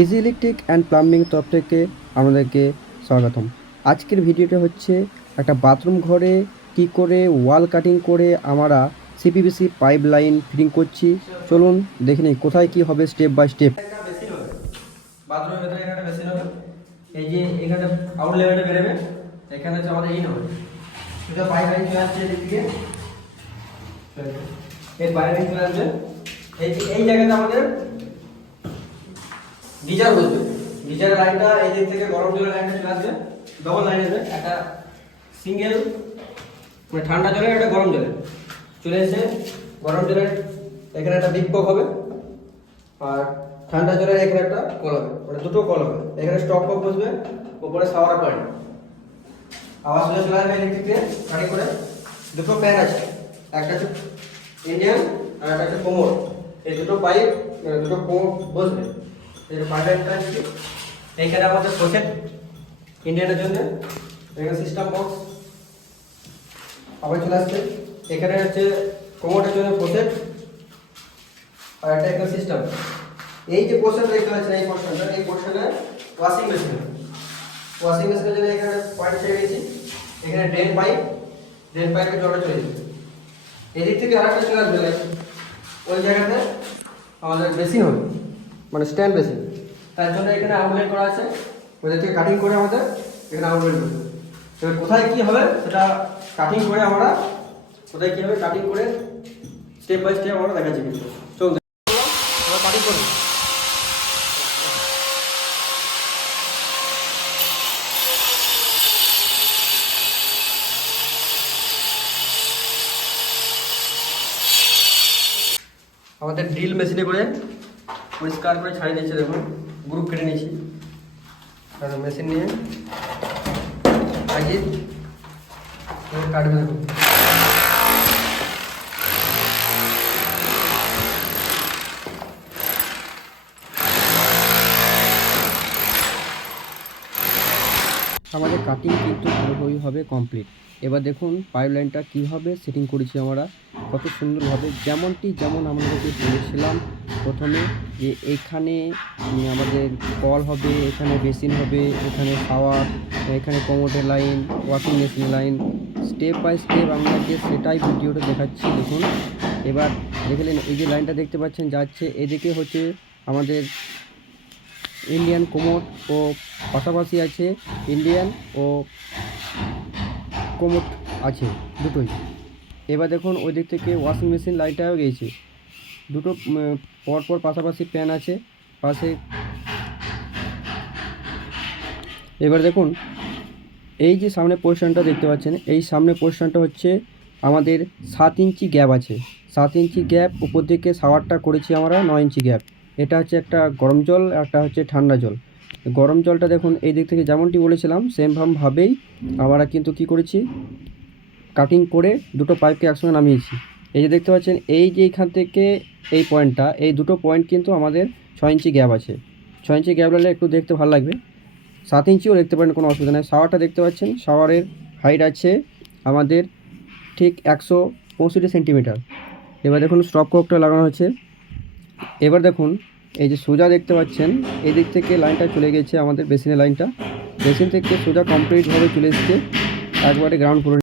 Easy electric and plumbing তরফ থেকে আমাদেরকে স্বাগতম। আজকের ভিডিওটা হচ্ছে একটা বাথরুম ঘরে কি করে ওয়াল কাটিং করে আমরা সিপিভিসি পাইপ লাইন ফিটিং করছি। চলুন দেখে নিই কোথায় কি হবে স্টেপ বাই স্টেপ। বাথরুমের ভেতরে এখানে বেসিন হবে, এই যে এখানে আউট লেভেলটা বেরোবে, এখানে হচ্ছে আমাদের ইন হবে, এটা পাইপ লাইন চলে আসছে এদিক থেকে, এই পাইপ লাইন চলে আসবে, এই জায়গাতে আমাদের গিজার বসবে। গিজারের লাইনটা এই দিক থেকে গরম জলের লাইনটা চলে আসবে, ডবল লাইন আসবে, একটা সিঙ্গেল মানে ঠান্ডা জলে একটা গরম জলে চলে এসে গরম জলের এখানে একটা বিগ কক হবে, আর ঠান্ডা জলের এখানে একটা কল হবে, মানে দুটো কল হবে। এখানে স্টক কক বসবে, উপরে শাওয়ার পয়েন্ট, আওয়াজ চলে আসবে ইলেকট্রিক দিয়ে কাটি করে। দুটো প্যান আছে, একটা হচ্ছে ইন্ডিয়ান আর একটা হচ্ছে কোমর। এই দুটো পাইপ দুটো কোমর বসবে। এইখানে আমাদের সকেট ইন্ডিয়ানের জন্য, এখানে সিস্টেম বক্স আবার চলে আসছে। এখানে হচ্ছে কোমোটের জন্য সকেট আর একটা এখানে সিস্টেম। এই যে পোর্শন দেখতে পাচ্ছেন, এই পোর্শনে ওয়াশিং মেশিন। ওয়াশিং মেশিনের জন্য এখানে পয়েন্ট ছেড়ে দিয়েছি। এখানে ড্রেন পাইপের জলটা চলে যাচ্ছে। এদিক থেকে আরেকটা চলে আসবে লাইন, ওই জায়গাতে আমাদের বেসিন হবে, মানে স্ট্যান্ড বেসিন। তার জন্য এখানে আউটলেট করা আছে, ওদের থেকে কাটিং করে আমাদের এখানে আউটলেট করবে। এবার কোথায় কী হবে সেটা কাটিং করে আমরা কোথায় কী হবে কাটিং করে স্টেপ বাই স্টেপ আমরা দেখাচ্ছি। কিন্তু চলুন আমরা কাটিং করব। আমাদের ড্রিল মেশিনে করে পরিষ্কার করে ছাড়িয়ে দিয়েছে, দেখুন গ্রুপ কেটে নিয়েছি। আর মেশিন নিয়ে কাটবে, দেখুন আমাদের কাটিং কিন্তু পুরোপুরি হবে কমপ্লিট। এবার দেখুন পাইপ লাইনটা কীভাবে সেটিং করেছি আমরা, কত সুন্দরভাবে, যেমন আমাদেরকে বলেছিলাম প্রথমে, যে এখানে আমাদের কল হবে, এখানে বেসিন হবে, এখানে শাওয়ার, এখানে কোমোটের লাইন, ওয়াশিং মেশিনের লাইন, স্টেপ বাই স্টেপ আপনাকে সেটাই ভিডিওটা দেখাচ্ছি। দেখুন এবার দেখলেন এই যে লাইনটা দেখতে পাচ্ছেন যাচ্ছে, এদিকে হচ্ছে আমাদের ইন্ডিয়ান কোমোট ও পাশাপাশি আছে ইন্ডিয়ান ও কোমোট আছে দুটোই। এবার দেখুন ওই দিক থেকে ওয়াশিং মেশিন লাইনটাও গিয়েছে, দুটো পরপর পাশাপাশি প্যান আছে পাশে। এবার দেখুন এই যে সামনে পোর্শনটা দেখতে পাচ্ছেন, এই সামনে পোর্শনটা হচ্ছে আমাদের 7 ইঞ্চি গ্যাপ আছে। 7 ইঞ্চি গ্যাপ, উপর দিকে শাওয়ারটা করেছি আমরা 9 ইঞ্চি গ্যাপ। এটা হচ্ছে একটা গরম জল, একটা হচ্ছে ঠান্ডা জল। গরম জলটা দেখুন এই দিক থেকে যেমনটি বলেছিলাম সেমভাবেই আমরা কিন্তু কি করেছি, কাটিং করে দুটো পাইপকে একসঙ্গে নামিয়েছি। এই যে দেখতে পাচ্ছেন এই যে এখান থেকে এই পয়েন্টটা, এই দুটো পয়েন্ট কিন্তু আমাদের 6 ইঞ্চি গ্যাপ আছে। 6 ইঞ্চি গ্যাপ লাগলে একটু দেখতে ভালো লাগবে, 7 ইঞ্চিও দেখতে পারেন, কোনো অসুবিধা নেই। শাওয়ারটা দেখতে পাচ্ছেন, শাওয়ারের হাইট আছে আমাদের ঠিক 165 সেন্টিমিটার। এবার দেখুন স্টপ ককটা লাগানো হচ্ছে। এবার দেখুন এই যে সোজা দেখতে পাচ্ছেন, এদিক থেকে লাইনটা চলে গেছে আমাদের বেসিনের লাইনটা, বেসিন থেকে সোজা কমপ্লিটভাবে চলে এসছে একবারে গ্রাউন্ড ফ্লোরে।